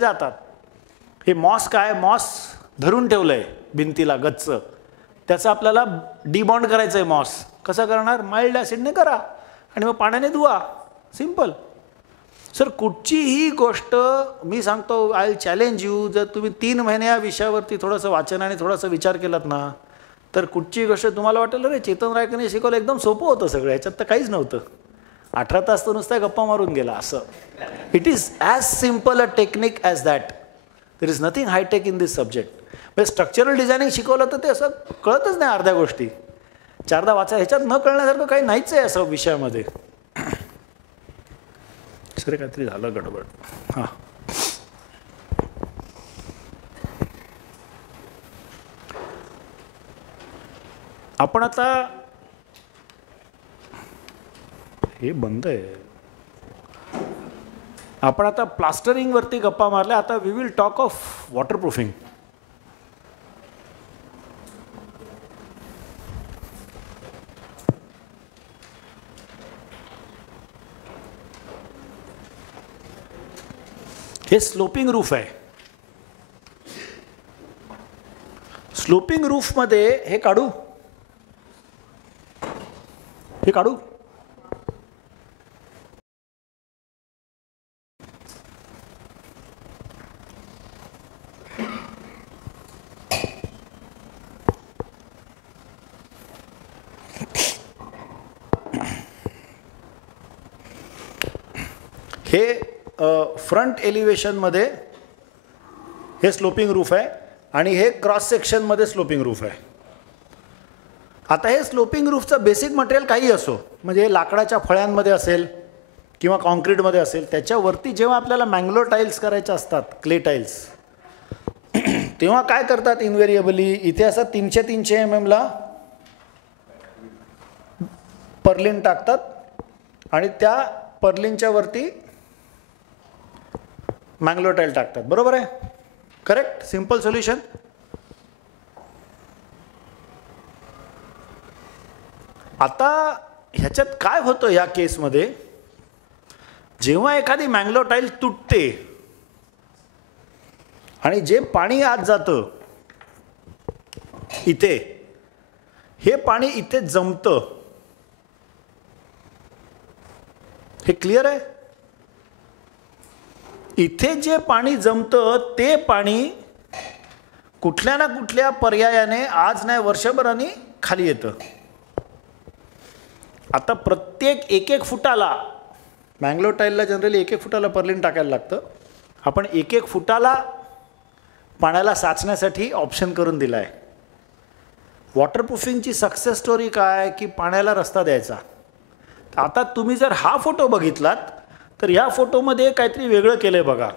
जातात. हे मॉस काय, मॉस धरून ठेवलंय भिंतीला गच्च, त्याचं आपल्याला डिबॉन्ड करायचं आहे. मॉस कसं करणार, माइल्ड ॲसिडने करा आणि मग पाण्याने धुवा, सिंपल. सर कुठचीही गोष्ट मी सांगतो, आय विल चॅलेंज यू, जर तुम्ही 3 महिने या विषयावरती थोडंसं वाचन आणि थोडासा विचार केलात ना, तर कुठची गोष्ट तुम्हाला वाटेल अरे चेतन रायकरने शिकवलं एकदम सोपं होतं सगळं, ह्याच्यात तर काहीच नव्हतं, 18 तास तर नुसता गप्पा मारून गेला असं. It is as simple a technique as that. There is nothing hitech in this subject. म्हणजे स्ट्रक्चरल डिझायनिंग शिकवलं तर ते असं कळतच नाही अर्ध्या गोष्टी, 4दा वाचा, ह्याच्यात न कळण्यासारखं काही नाहीच आहे असं विषयामध्ये. सर काहीतरी झालं गडबड. हां, आपण आता हे बंद आहे. आपण आता प्लास्टरिंगवरती गप्पा मारल्या. आता we will talk of waterproofing. हे स्लोपिंग रूफ आहे. स्लोपिंग रूफमध्ये हे काढू, हे काढू. हे फ्रंट एलिव्हेशनमध्ये हे स्लोपिंग रूफ आहे आणि हे क्रॉस सेक्शनमध्ये स्लोपिंग रूफ आहे. आता हे स्लोपिंग रूफचं बेसिक मटेरियल काही असो, म्हणजे लाकडाच्या फळ्यांमध्ये असेल किंवा कॉन्क्रीटमध्ये असेल, त्याच्यावरती जेव्हा आपल्याला मँगलोर टाईल्स करायच्या असतात, क्ले टाईल्स, तेव्हा काय करतात इन्व्हेरिएबली, इथे असं 300-300 mm ला पर्लिन टाकतात आणि त्या पर्लिनच्या वरती मँगलोर टाईल टाकतात. बरोबर आहे, करेक्ट, सिंपल सोल्युशन. आता ह्याच्यात काय होतं या केसमध्ये, जेव्हा एखादी मँगलोर टाईल तुटते आणि जे पाणी आत जातं इथे, हे पाणी इथे जमतं. हे क्लिअर आहे. इथे जे पाणी जमतं ते पाणी कुठल्या ना कुठल्या पर्यायाने आज नाही वर्षभराने खाली येतं. आता प्रत्येक 1-1 फुटाला, मँगलोर टाईलला जनरली 1-1 फुटाला पर्लिन टाकायला लागतं. आपण 1-1 फुटाला पाण्याला साचण्यासाठी ऑप्शन करून दिला आहे. वॉटरप्रूफिंगची सक्सेस स्टोरी काय की पाण्याला रस्ता द्यायचा. आता तुम्ही जर हा फोटो बघितलात तर या फोटोमध्ये काहीतरी वेगळं केलं आहे बघा.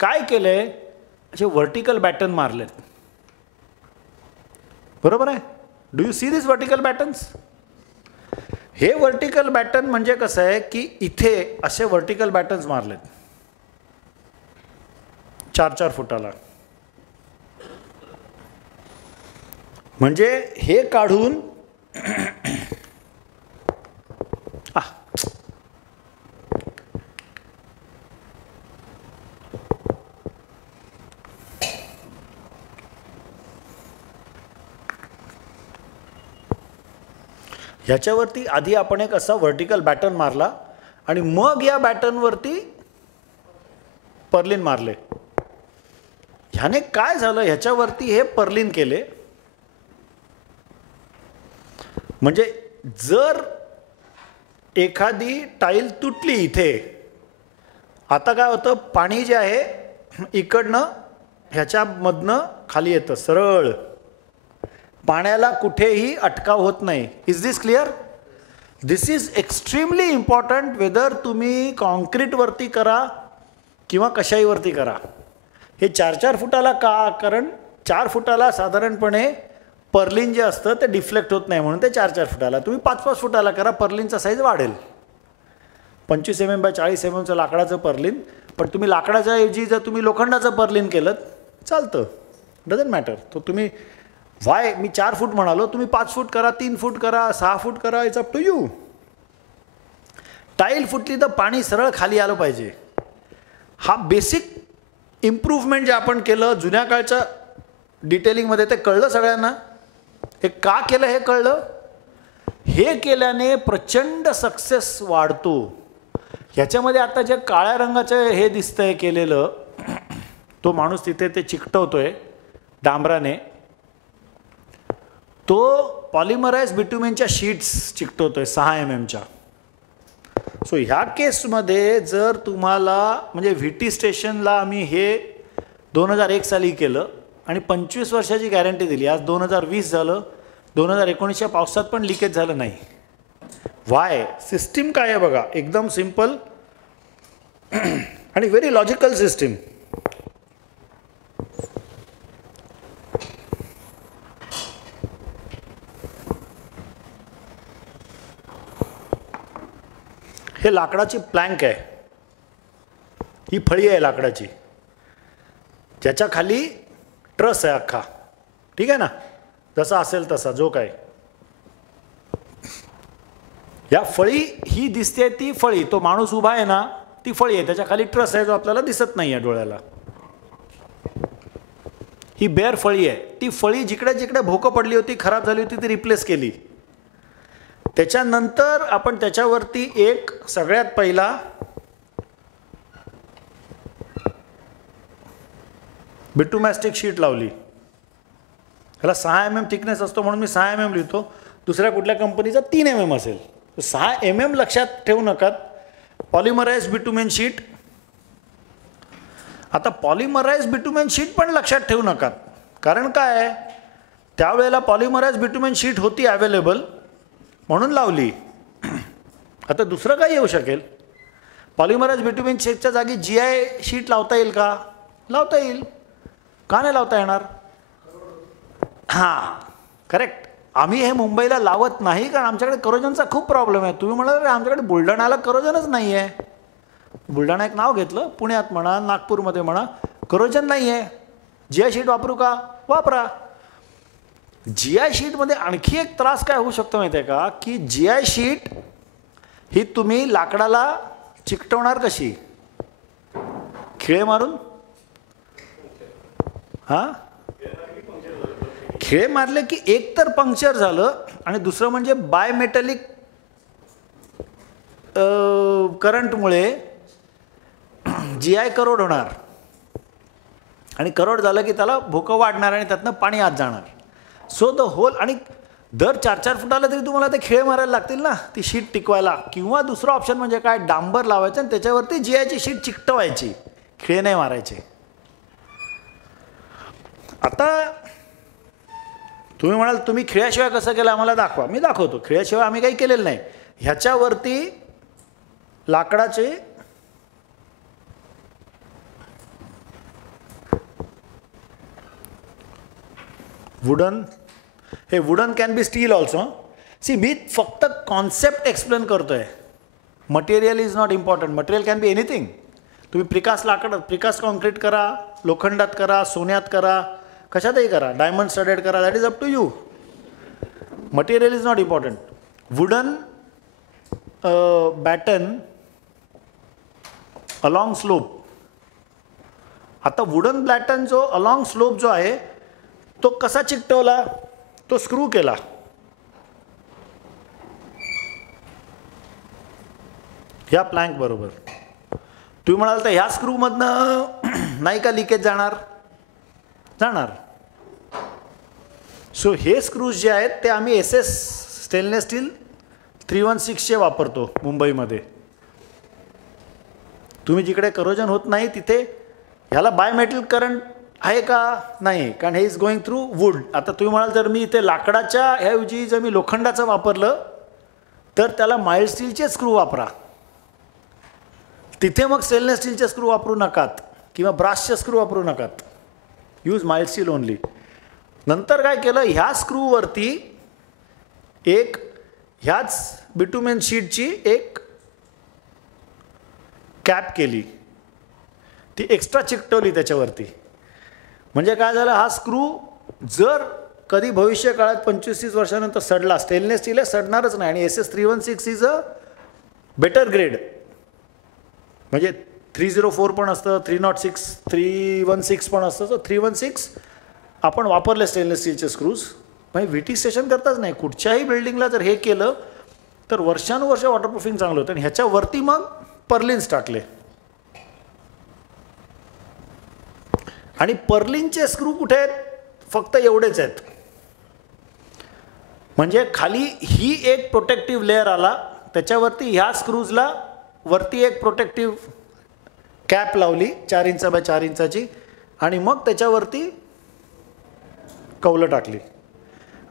काय केलं आहे, असे व्हर्टिकल बॅटन मारलेत. बरोबर आहे. Do you see this vertical battens. हे व्हर्टिकल बॅटन म्हणजे कसं आहे की इथे असे व्हर्टिकल बॅटन्स मारलेत 4-4 फुटाला. म्हणजे हे काढून ह्याच्यावरती आधी आपण एक असा व्हर्टिकल बॅटन मारला आणि मग या बॅटनवरती पर्लिन मारले. ह्याने काय झालं, ह्याच्यावरती हे पर्लिन केले. म्हणजे जर एखादी टाईल तुटली इथे, आता काय होतं, पाणी जे आहे इकडनं ह्याच्यामधनं खाली येतं सरळ, पाण्याला कुठेही अटकाव होत नाही. Is this clear. This is extremely important, whether तुम्ही कॉन्क्रीटवरती करा किंवा कशाईवरती करा. हे 4-4 फुटाला का, कारण 4 फुटाला साधारणपणे पर्लिन जे असतं ते डिफ्लेक्ट होत नाही म्हणून ते 4-4 फुटाला. तुम्ही 5-5 फुटाला करा, पर्लिनचा साईज वाढेल. 25 mm बाय 40 mm लाकडाचं पर्लिन, पण तुम्ही लाकडाच्या ऐवजी जर तुम्ही लोखंडाचं पर्लिन केलं चालतं, डझंट मॅटर. तो तुम्ही वाय मी 4 फूट म्हणालो, तुम्ही 5 फूट करा, 3 फूट करा, 6 फूट करा, it's up to you. Tile फुटली तर पाणी सरळ खाली आलं पाहिजे. हा बेसिक इम्प्रूव्हमेंट जे आपण केलं जुन्या काळच्या डिटेलिंगमध्ये ते कळलं सगळ्यांना. हे का केलं हे कळलं. हे केल्याने प्रचंड सक्सेस वाढतो. ह्याच्यामध्ये आता जे काळ्या रंगाचं हे दिसतंय केलेलं, तो माणूस तिथे ते चिकटवतोय डांबराने, तो पॉलिमराइज बिट्युमेनच्या शीट्स चिकटवतोय 6 mm. सो ह्या केसमध्ये जर तुम्हाला म्हणजे VT स्टेशनला आम्ही हे 2001 साली केलं आणि 25 वर्षाची गॅरंटी दिली. आज 2020 झालं, 2019च्या पावसात पण लिकेज झालं नाही. वाय? सिस्टीम काय आहे बघा, एकदम सिंपल आणि व्हेरी लॉजिकल सिस्टीम. हे लाकडाची प्लँक आहे, ही फळी आहे लाकडाची, ज्याच्या खाली ट्रस आहे अख्खा. ठीक आहे ना, जसा असेल तसा जो काय. या फळी ही दिसते ती फळी, तो माणूस उभा आहे ना ती फळी आहे, त्याच्या खाली ट्रस आहे जो आपल्याला दिसत नाही आहे डोळ्याला. ही बेअर फळी आहे. ती फळी जिकडे जिकडे भोकं पडली होती, खराब झाली होती, ती रिप्लेस केली. त्याच्यानंतर आपण त्याच्यावरती एक सगळ्यात पहिला बिटुमॅस्टिक शीट लावली. ह्याला 6 mm थिकनेस असतो म्हणून मी 6 mm लिहितो. दुसऱ्या कुठल्या कंपनीचा 3 mm असेल. 6 mm लक्षात ठेवू नका. Polymerase bitumen sheet. आता पॉलिमराइज बिटुमेन शीट पण लक्षात ठेवू नका, कारण काय, त्यावेळेला पॉलिमराइज बिटुमेन शीट होती अवेलेबल म्हणून लावली. आता दुसरं काय येऊ शकेल. पॉलिमराइज बिटुमेन शीटच्या जागी GI शीट लावता येईल का? लावता येईल. का नाही लावता येणार? हां, करेक्ट. आम्ही हे मुंबईला लावत नाही कारण आमच्याकडे करोजनचा खूप प्रॉब्लेम आहे. तुम्ही म्हणाल आमच्याकडे बुलढाण्याला करोजनच नाही आहे. बुलढाणा एक नाव घेतलं, पुण्यात म्हणा, नागपूरमध्ये म्हणा, करोजन नाही आहे. GI शीट वापरू का? वापरा. GI शीटमध्ये आणखी एक त्रास काय होऊ शकतो माहिती आहे का, की GI शीट ही तुम्ही लाकडाला चिकटवणार कशी? खिळे मारून? हां, खिळे मारले की एक तर पंक्चर झालं आणि दुसरं म्हणजे बायमेटॅलिक करंटमुळे GI करोड होणार आणि करोड झालं की त्याला भोकं वाढणार आणि त्यातनं पाणी आत जाणार. सो द होल, आणि दर 4-4 फुटाला तरी तुम्हाला ते खिळे मारायला लागतील ना ती शीट टिकवायला. किंवा दुसरा ऑप्शन म्हणजे काय, डांबर लावायचं आणि त्याच्यावरती GIची शीट चिकटवायची, खिळे नाही मारायचे. आता तुम्ही म्हणाल तुम्ही खिळ्याशिवाय कसं केलं आम्हाला दाखवा. मी दाखवतो. खिळ्याशिवाय आम्ही काही केलेलं नाही. ह्याच्यावरती लाकडाचे वुडन, हे wooden can be steel also. See, मी फक्त कॉन्सेप्ट एक्सप्लेन करतोय. Material is not important. Material can be anything. तुम्ही प्रिकास्ट लाकड, प्रिकास्ट कॉन्क्रीट करा, लोखंडात करा, सोन्यात करा, कशातही करा, डायमंड स्टडेड करा, that is up to you. Material is not important. Wooden batten along slope. आता वुडन बॅटन जो अलॉंग स्लोप जो आहे तो कसा चिकटवला, तो स्क्रू केला. ह्या प्लँक बरोबर. तुम्ही म्हणाल तर ह्या स्क्रूमधनं नाही का लिकेज जाणार? जाणार. सो हे स्क्रूज जे आहेत ते आम्ही SS स्टेनलेस स्टील 316चे वापरतो मुंबईमध्ये. तुम्ही जिकडे करोजन होत नाही तिथे ह्याला बायमेटल करंट आहे का? नाही, कारण हे इज गोइंग थ्रू वूड. आता तुम्ही म्हणाल जर मी इथे लाकडाच्या ऐवजी जर मी लोखंडाचं वापरलं तर त्याला माइल्ड स्टीलचे स्क्रू वापरा. तिथे मग स्टेनलेस स्टीलचे स्क्रू वापरू नकात किंवा ब्रासचे स्क्रू वापरू नकात. Use mild steel only. नंतर काय केलं, ह्या स्क्रूवरती एक ह्याच बिटुमेन शीटची एक कॅप केली, ती एक्स्ट्रा चिकटवली त्याच्यावरती. म्हणजे काय झालं, हा स्क्रू जर कधी भविष्य काळात 25-30 वर्षानंतर सडला, स्टेनलेस स्टील आहे, सडणारच नाही. आणि SS 316 is a better grade. म्हणजे 304 पण असतं, 306, 316 पण असतं. सो 316 आपण वापरले स्टेनलेस स्टीलचे स्क्रूज. म्हणजे VT स्टेशन करताच नाही, कुठच्याही बिल्डिंगला जर हे केलं तर वर्षानुवर्ष वॉटरप्रूफिंग चांगलं होतं. आणि ह्याच्यावरती मग पर्लिन्स टाकले. आणि पर्लिनचे स्क्रू कुठे आहेत? फक्त एवढेच आहेत. म्हणजे खाली ही एक प्रोटेक्टिव्ह लेअर आला, त्याच्यावरती ह्या स्क्रूजला वरती एक प्रोटेक्टिव्ह कॅप लावली 4 इंच बाय 4 इंचाची, आणि मग त्याच्यावरती कौलं टाकली.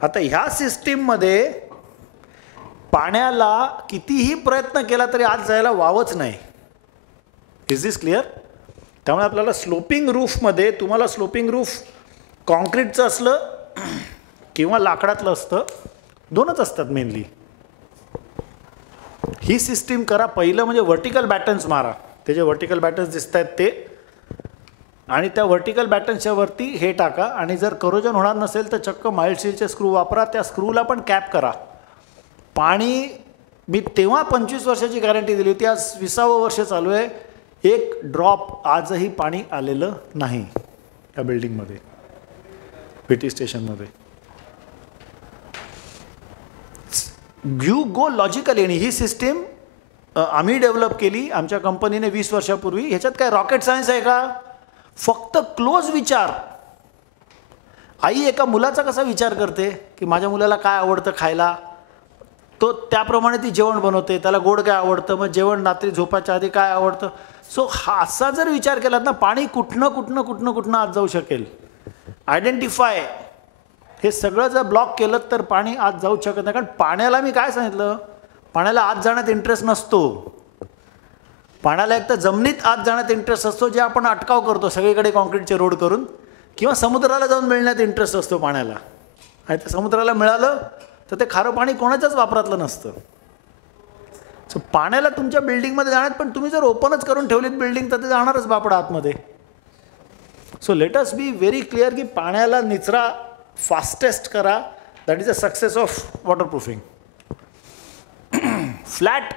आता ह्या सिस्टीममध्ये पाण्याला कितीही प्रयत्न केला तरी आत जायला वावच नाही. Is this clear? त्यामुळे आपल्याला स्लोपिंग रूफमध्ये, तुम्हाला स्लोपिंग रूफ कॉन्क्रीटचं असलं किंवा लाकडातलं असतं, दोनच असतात मेनली. ही सिस्टीम करा. पहिलं म्हणजे व्हर्टिकल बॅटन्स मारा. ते जे व्हर्टिकल बॅटन्स दिसत आहेत ते, आणि त्या व्हर्टिकल बॅटन्सच्या वरती हे टाका. आणि जर करोजन होणार नसेल तर चक्क माइल्ड स्टीलचे स्क्रू वापरा. त्या स्क्रूला पण कॅप करा. पाणी मी तेव्हा 25 वर्षाची गॅरंटी दिली होती, आज 20वं वर्ष चालू आहे. एक ड्रॉप आजही पाणी आलेलं नाही या बिल्डिंगमध्ये, VT स्टेशनमध्ये. You go logically. आणि ही सिस्टीम आम्ही डेव्हलप केली आमच्या कंपनीने 20 वर्षापूर्वी. ह्याच्यात काय रॉकेट सायन्स आहे का? फक्त क्लोज विचार. आई एका मुलाचा कसा विचार करते की माझ्या मुलाला काय आवडतं खायला, तो त्याप्रमाणे ती जेवण बनवते. त्याला गोड काय आवडतं, मग जेवण रात्री झोपायच्या आधी काय आवडतं. सो हा असा जर विचार केलात ना, पाणी कुठनं आत जाऊ शकेल. आयडेंटिफाय हे सगळं जर ब्लॉक केलं तर पाणी आत जाऊ शकत नाही. कारण पाण्याला मी काय सांगितलं, पाण्याला आत जाण्यात इंटरेस्ट नसतो. पाण्याला एक तर जमिनीत आत जाण्यात इंटरेस्ट असतो, जे आपण अटकाव करतो सगळीकडे कॉन्क्रीटचे रोड करून, किंवा समुद्राला जाऊन मिळण्यात इंटरेस्ट असतो पाण्याला. आणि ते समुद्राला मिळालं तर ते खारं पाणी कोणाच्याच वापरातलं नसतं. सो पाण्याला तुमच्या बिल्डिंगमध्ये जाण्यात, पण तुम्ही जर ओपनच करून ठेवलीत बिल्डिंग तर ते जाणारच बापडा आतमध्ये. So let us be very clear की पाण्याला निचरा फास्टेस्ट करा. That is a success of waterproofing. Flat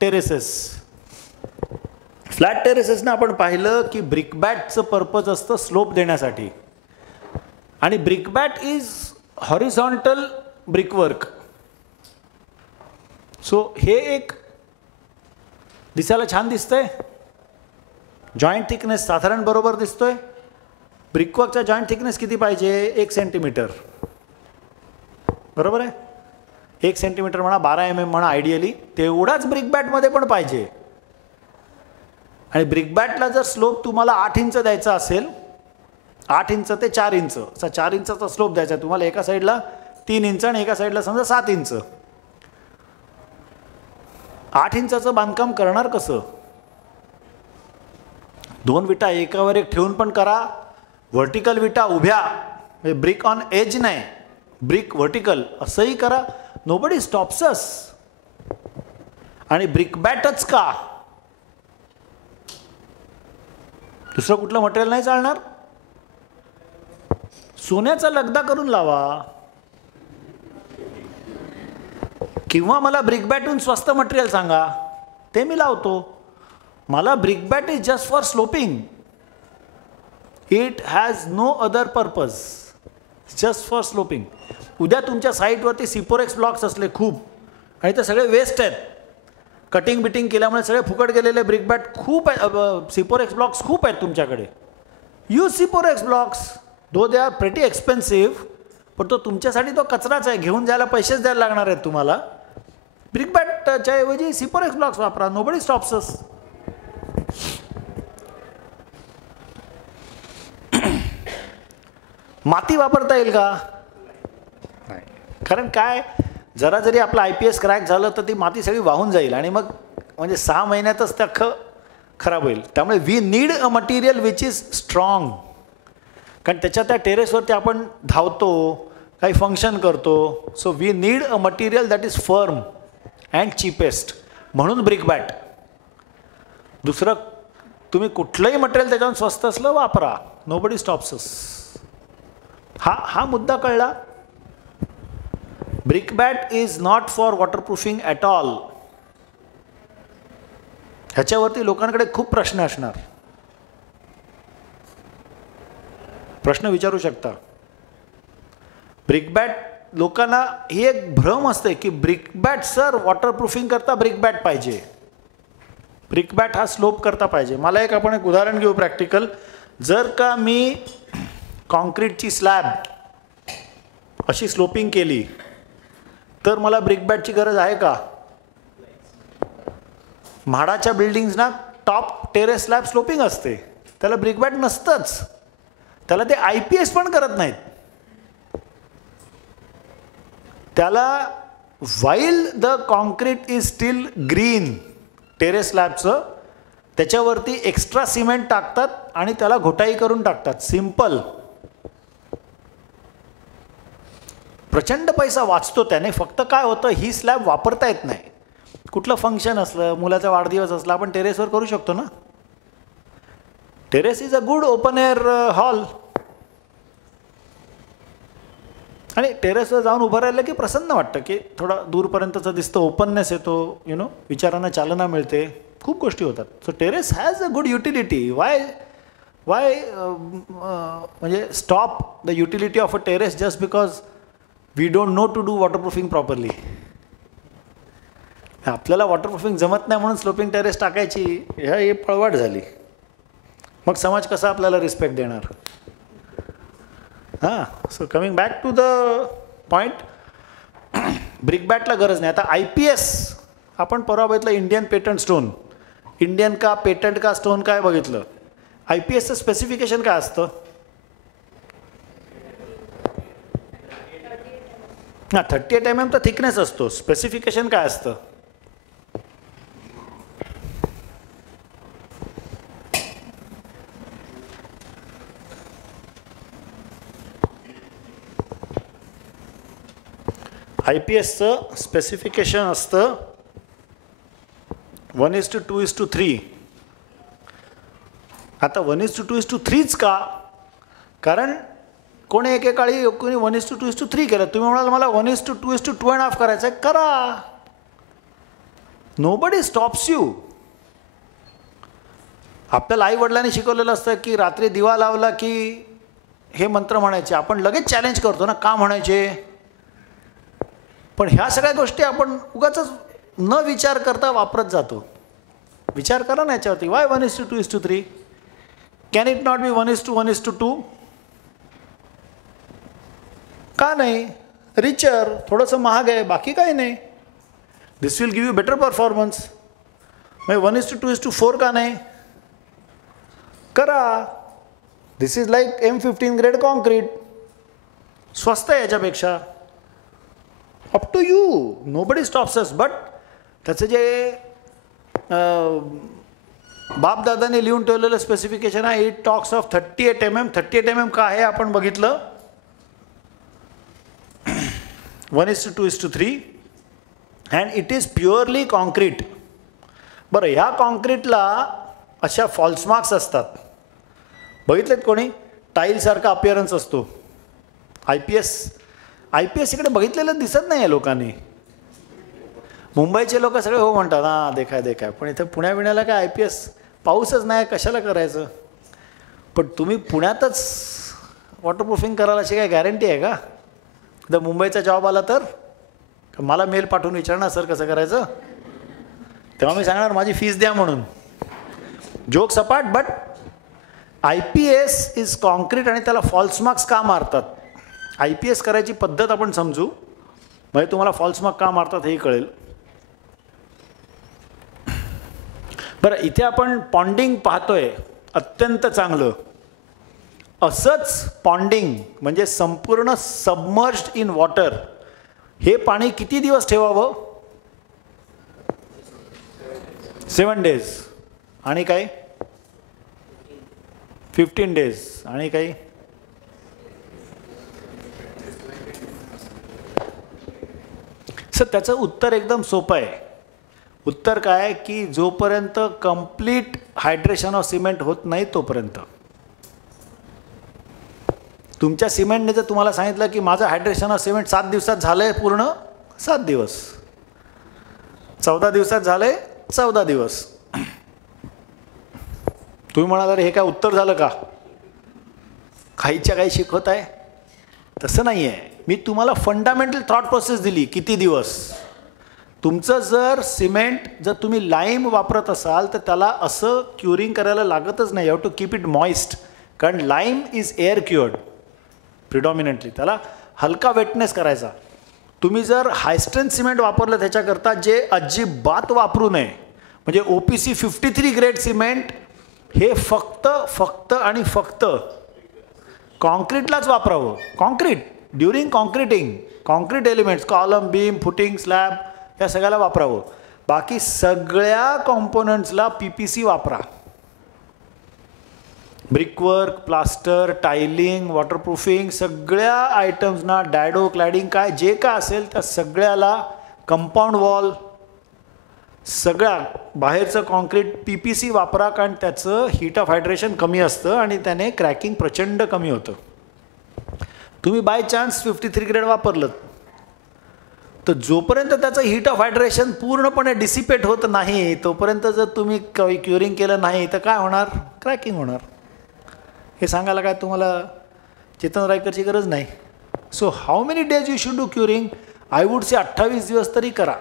terraces. Flat टेरेसेसनं आपण पाहिलं की ब्रिकबॅटचं पर्पज असतं स्लोप देण्यासाठी. आणि brickbat is horizontal brickwork. So हे एक दिसायला छान दिसतंय. जॉईंट थिकनेस साधारण बरोबर दिसतोय. ब्रिकवर्कचा जॉईंट थिकनेस किती पाहिजे? 1 सेंटीमीटर. बरोबर आहे? 1 सेंटीमीटर म्हणा, 12 mm म्हणा आयडियली. तेवढाच ब्रिकबॅटमध्ये पण पाहिजे. आणि ब्रिकबॅटला जर स्लोप तुम्हाला 8 इंच द्यायचा असेल, 8 इंच ते 4 इंच असा 4 इंचाचा स्लोप द्यायचा आहे तुम्हाला. एका साईडला 3 इंच आणि एका साईडला समजा 7 इंच. 8 इंचाचं बांधकाम करणार कसं? 2 विटा एकावर एक ठेवून पण करा. व्हर्टिकल विटा उभ्या, म्हणजे ब्रिक ऑन एज नाही, ब्रिक व्हर्टिकल असंही करा. नोबडी स्टॉप्स अस. आणि ब्रिकबॅटच का? दुसरं कुठलं मटेरियल नाही चालणार? सोन्याचा लगदा करून लावा. किंवा मला ब्रिकबॅटहून स्वस्त मटेरियल सांगा, ते मी लावतो. मला brickbat is just for sloping. It has no other purpose, just for sloping. उद्या तुमच्या साईटवरती सिपोरेक्स ब्लॉक्स असले खूप, आणि ते सगळे वेस्ट आहेत, कटिंग बिटिंग केल्यामुळे सगळे फुकट गेलेले ब्रिकबॅट खूप आहेत, सिपोरेक्स ब्लॉक्स खूप आहेत तुमच्याकडे. Use Siporex blocks, though they are pretty expensive, पण तो तुमच्यासाठी तो कचराच आहे. घेऊन जायला पैसेच द्यायला लागणार आहेत तुम्हाला. ब्रिकबॅटच्या ऐवजी सिपोरेक्स ब्लॉक्स वापरा. नोबडी स्टॉप्स अस. माती वापरता येईल का? नाही. कारण काय, जरा जरी आपलं IPS क्रॅक झालं तर ती माती सगळी वाहून जाईल आणि मग म्हणजे 6 महिन्यातच ते अख्खं खराब होईल. त्यामुळे we need a material which is strong. कारण त्याच्या त्या टेरेसवरती आपण धावतो, काही फंक्शन करतो. So we need a material that is firm and cheapest. म्हणून ब्रिकबॅट. दुसरं तुम्ही कुठलंही मटेरियल त्याच्यावर स्वस्त असलं वापरा. Nobody stops us. हा मुद्दा कळला. Brickbat is not for waterproofing at all. ह्याच्यावरती लोकांकडे खूप प्रश्न असणार, प्रश्न विचारू शकता. ब्रिकबॅट, लोकांना ही एक भ्रम असते की ब्रिकबॅट सर वॉटरप्रूफिंग करता ब्रिकबॅट पाहिजे, ब्रिकबॅट हा स्लोप करता पाहिजे. मला आपण एक उदाहरण घेऊ प्रॅक्टिकल. जर का मी कॉन्क्रीटची स्लॅब अशी स्लोपिंग केली तर मला ब्रिकबॅटची गरज आहे का? म्हाडाच्या बिल्डिंग्सना टॉप टेरेस स्लॅब स्लोपिंग असते, त्याला ब्रिकबॅट नसतंच, त्याला ते IPS पण करत नाहीत. त्याला while the concrete is still green terrace स्लॅबचं, त्याच्यावरती एक्स्ट्रा सिमेंट टाकतात आणि त्याला घोटाई करून टाकतात. सिंपल. प्रचंड पैसा वाचतो त्याने. फक्त काय होतं, ही स्लॅब वापरता येत नाही. कुठलं फंक्शन असलं, मुलाचा वाढदिवस असला, आपण टेरेसवर करू शकतो ना. Terrace is a good open air hall. आणि टेरेसवर जाऊन उभं राहिलं की प्रसन्न वाटतं, की थोडा दूरपर्यंतचं दिसतं, ओपननेस येतो, विचारांना चालना मिळते, खूप गोष्टी होतात. So terrace has a good utility. Why म्हणजे stop the utility of a terrace just because we don't know to do waterproofing properly. आपल्याला वॉटरप्रूफिंग जमत नाही म्हणून स्लोपिंग टेरेस टाकायची, हे पळवाट झाली. मग समाज कसा आपल्याला रिस्पेक्ट देणार? हां. So coming back to the point, ब्रिकबॅटला गरज नाही. आता IPS आपण परवा बघितलं, इंडियन पेटंट स्टोन. इंडियन का पेटंट का स्टोन काय बघितलं. IPSचं स्पेसिफिकेशन काय असतं? हां, 38 mm तर थिकनेस असतो. स्पेसिफिकेशन काय असतं? IPSचं स्पेसिफिकेशन असतं 1:2:3. आता 1:2:3च का? कारण कोणी एकेकाळी कोणी 1:2:3 केलं. तुम्ही म्हणाल मला 1:2:2.5 करायचं आहे, करा. Nobody stops you. आपल्याला आई वडिलांनी शिकवलेलं असतं की रात्री दिवा लावला की हे मंत्र म्हणायचे. आपण लगेच चॅलेंज करतो ना, का म्हणायचे? पण ह्या सगळ्या गोष्टी आपण उगाच न विचार करता वापरत जातो. विचार करा ना याच्यावरती. Y 1:2:3? Can it not be 1:1:2? का नाही? रिचर, थोडंसं महाग आहे, बाकी काही नाही. This will give you better performance. मग 1:2:4 का नाही? करा. This is like M15 grade concrete. स्वस्त आहे याच्यापेक्षा. Up to you. Nobody stops us. But त्याचं जे बापदादाने लिहून ठेवलेलं स्पेसिफिकेशन आहे, it talks of 38 mm. 38 mm का आहे आपण बघितलं. 1:2:3 and it is purely concrete. बरं, ह्या कॉन्क्रीटला अशा फॉल्स मार्क्स असतात. बघितलेत कोणी? टाईलसारखा अपिअरन्स असतो. IPS इकडे बघितलेलं दिसत नाही आहे लोकांनी. मुंबईचे लोक सगळे हो म्हणतात, हां देखाय. पण इथे पुण्याला काय IPS? पाऊसच नाही, कशाला करायचं? पण तुम्ही पुण्यातच वॉटरप्रूफिंग करायला अशी काय गॅरंटी आहे का? जर मुंबईचा जॉब आला तर मला मेल पाठवून विचारणार सर कसं करायचं, तेव्हा मी सांगणार माझी फीस द्या म्हणून. जोक सपाट. बट IPS इज कॉन्क्रीट आणि त्याला फॉल्स मार्क्स का मारतात? IPS करायची पद्धत आपण समजू, म्हणजे तुम्हाला फॉल्स मार्क का मारतात हेही कळेल. बरं, इथे आपण पॉन्डिंग पाहतोय, अत्यंत चांगलं. असंच पॉन्डिंग म्हणजे संपूर्ण सबमर्ज्ड इन वॉटर. हे पाणी किती दिवस ठेवावं? 7 days. आणि काय? 15 days. आणि काही? सर त्याचं उत्तर एकदम सोपं आहे. उत्तर काय की जोपर्यंत कंप्लीट हायड्रेशन ऑफ सिमेंट होत नाही तोपर्यंत. तुमच्या सिमेंटने जर तुम्हाला सांगितलं की माझं हायड्रेशन ऑफ सिमेंट 7 दिवसात झालंय पूर्ण, 7 दिवस. 14 दिवसात झालंय 14 दिवस. तुम्ही म्हणाल अरे हे काय उत्तर झालं का, काहीच्या काही शिकवत आहे? तसं नाही आहे. मी तुम्हाला फंडामेंटल थॉट प्रोसेस दिली. किती दिवस तुमचं जर सिमेंट, जर तुम्ही लाईम वापरत असाल तर त्याला असं क्युरिंग करायला लागतच नाही. You have to keep it moist, कारण lime is air cured predominantly. त्याला हलका वेटनेस करायचा. तुम्ही जर हाय स्ट्रेंथ सिमेंट वापरलं त्याच्याकरता जे अजिबात वापरू नये, म्हणजे OPC 53 ग्रेड सिमेंट हे फक्त आणि फक्त कॉन्क्रीटलाच वापरावं. Concrete during concreting, concrete elements, column, beam, footing, slab या सगळ्याला वापरावं. बाकी सगळ्या कॉम्पोनंट्सला PPC वापरा. ब्रिकवर्क, प्लास्टर, टायलिंग, वॉटरप्रूफिंग सगळ्या आयटम्सना, डॅडो, क्लॅडिंग काय जे काय असेल त्या सगळ्याला, कंपाऊंड वॉल, सगळ्या बाहेरचं कॉन्क्रीट PPC वापरा, कारण त्याचं हीट ऑफ हायड्रेशन कमी असतं आणि त्याने क्रॅकिंग प्रचंड कमी होतं. तुम्ही बाय चान्स 53 ग्रेड वापरलं तर जोपर्यंत त्याचं हीट ऑफ हायड्रेशन पूर्णपणे डिसिपेट होत नाही तोपर्यंत जर तुम्ही क्युरिंग केलं नाही तर काय होणार? क्रॅकिंग होणार. हे सांगायला काय तुम्हाला चेतन रायकरची गरज नाही. So how many days you should do curing? I would say 28 दिवस तरी करा.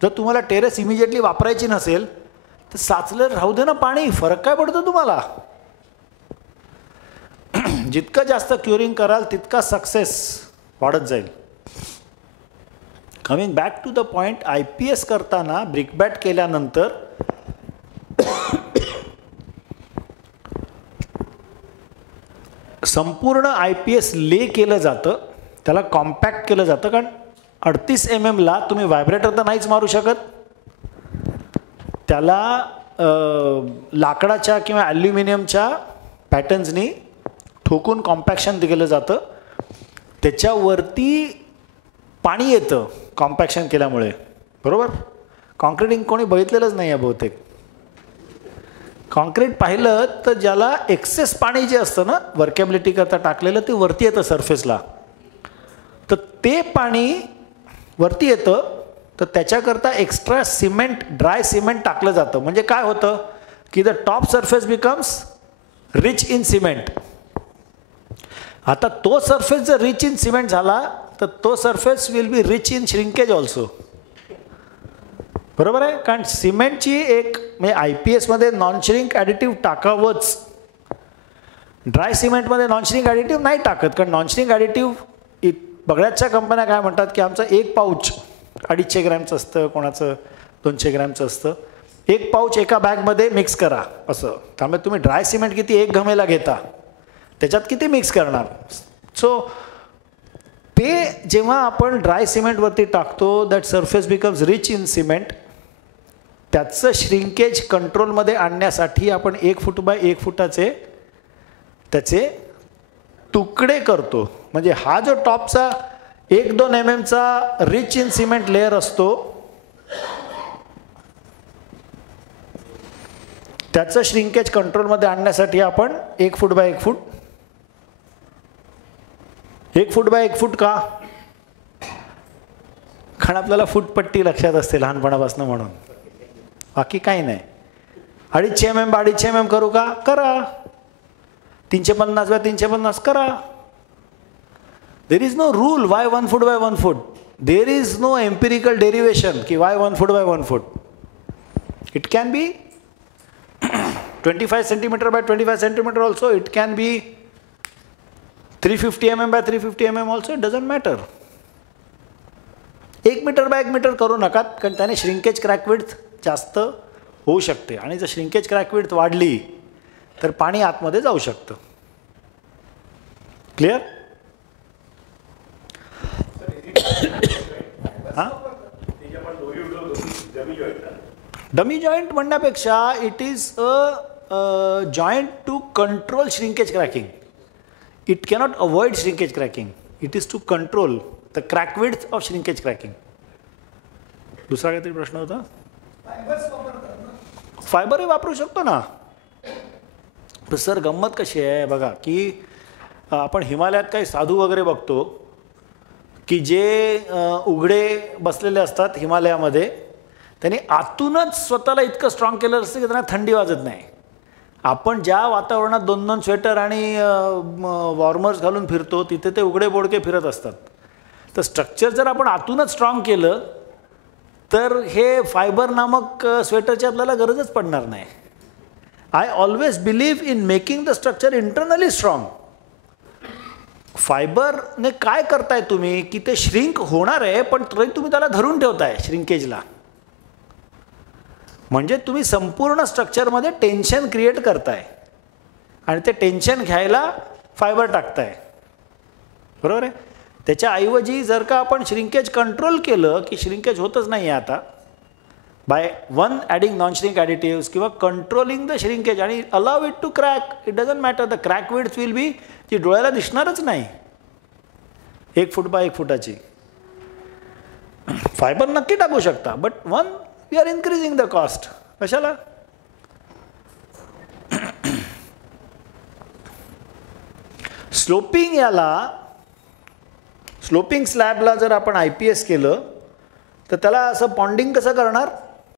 जर तुम्हाला टेरेस इमिजिएटली वापरायची नसेल तर साचलं राहू दे ना पाणी, फरक काय पडतो तुम्हाला? जितकं जास्त क्युरिंग कराल तितका सक्सेस वाढत जाईल. Coming back to the point, IPS करताना ब्रिकबॅट केल्यानंतर संपूर्ण IPS ले केलं जातं, त्याला कॉम्पॅक्ट केलं जातं. कारण 38 mm ला तुम्ही व्हायब्रेटर तर नाहीच मारू शकत. त्याला लाकडाच्या किंवा ॲल्युमिनियमच्या पॅटर्न्सनी ठोकून कॉम्पॅक्शन केलं जातं. त्याच्यावरती पाणी येतं कॉम्पॅक्शन केल्यामुळे, बरोबर? कॉन्क्रीटिंग कोणी बघितलेलंच नाही आहे बहुतेक. कॉन्क्रीट पाहिलं तर ज्याला एक्सेस पाणी जे असतं ना वर्केबिलिटी करता टाकलेलं ते वरती येतं सरफेसला, तर ते पाणी वरती येतं. तर त्याच्याकरता एक्स्ट्रा सिमेंट, ड्राय सिमेंट टाकलं जातं. म्हणजे काय होतं की the top surface becomes rich in cement. आता तो सरफेस जर रिच इन सिमेंट झाला तर तो surface will be rich in shrinkage also, बरोबर आहे? कारण सिमेंटची एक म्हणजे IPS मध्ये नॉन श्रिंक ॲडिटिव्ह टाकावंच. ड्राय सिमेंटमध्ये नॉन श्रिंक ॲडिटिव्ह नाही टाकत, कारण नॉन श्रिंक ॲडिटिव्ह बघण्याच्या कंपन्या काय म्हणतात की आमचं एक पाऊच 250 ग्रॅमचं असतं, कोणाचं 200 ग्रॅमचं असतं. एक पाऊच एका बॅगमध्ये मिक्स करा असं. त्यामुळे तुम्ही ड्राय सिमेंट किती 1 घमेला घेता त्याच्यात किती मिक्स करणार? सो ते जेव्हा आपण ड्राय सिमेंटवरती टाकतो that surface becomes rich in cement. त्याचं श्रिंकेज कंट्रोलमध्ये आणण्यासाठी आपण 1 फूट बाय 1 फुटाचे त्याचे तुकडे करतो. म्हणजे हा जो टॉपचा 1-2 mm rich in cement layer असतो त्याचं श्रिंकेज कंट्रोलमध्ये आणण्यासाठी आपण 1 foot by 1 foot, 1 foot by 1 फूट का? कारण आपल्याला फूटपट्टी लक्षात असते लहानपणापासून म्हणून, बाकी काही नाही. 250 mm 250 mm करू का? करा. 350 बाय 350 करा. There is no rule why 1 foot by 1 foot. There is no empirical derivation की why 1 foot by 1 foot. It can be 25 centimeter by 25 centimeter also. It can be 350 mm by 350 mm also. It doesn't matter. 1 metre by 1 metre करू नका, कारण त्याने shrinkage crack width जास्त होऊ शकते. आणि जर श्रिंकेज क्रॅक विड्थ वाढली तर पाणी आतमध्ये जाऊ शकतं. क्लिअर? हां, डमी जॉईंट म्हणण्यापेक्षा it is a joint to control shrinkage cracking. It cannot avoid shrinkage cracking. It is to control the crack width of shrinkage cracking. दुसरा काहीतरी प्रश्न होता? फायबरही वापरू शकतो ना. तर सर गंमत कशी आहे बघा की आपण हिमालयात काही साधू वगैरे बघतो की जे उघडे बसलेले असतात हिमालयामध्ये. त्यांनी आतूनच स्वतःला इतकं स्ट्रॉंग केलं असतं की त्यांना थंडी वाजत नाही. आपण ज्या वातावरणात 2-2 स्वेटर आणि वॉर्मर्स घालून फिरतो तिथे ते उघडे बोडके फिरत असतात. तर स्ट्रक्चर जर आपण आतूनच स्ट्रॉंग केलं तर हे फायबर नामक स्वेटरची आपल्याला गरजच पडणार नाही. I always believe in making the structure internally strong. फायबरने काय करताय तुम्ही की ते श्रिंक होणार आहे पण तरी तुम्ही त्याला धरून ठेवताय श्रिंकेजला. म्हणजे तुम्ही संपूर्ण स्ट्रक्चरमध्ये टेन्शन क्रिएट करताय आणि ते टेन्शन घ्यायला फायबर टाकताय. बरोबर आहे. त्याच्याऐवजी जर का आपण श्रिंकेज कंट्रोल केलं की श्रिंकेज होतच नाही आहे आता by one adding non shrink additives किंवा कंट्रोलिंग द श्रिंकेज आणि allow it to crack. It doesn't matter. The crack width will be ती डोळ्याला दिसणारच नाही 1 फूट बाय 1 फुटाची. फायबर नक्की टाकू शकता but we are increasing the cost. कशाला? स्लोपिंग स्लॅबला जर आपण IPS केलं तर त्याला असं पॉन्डिंग कसं करणार?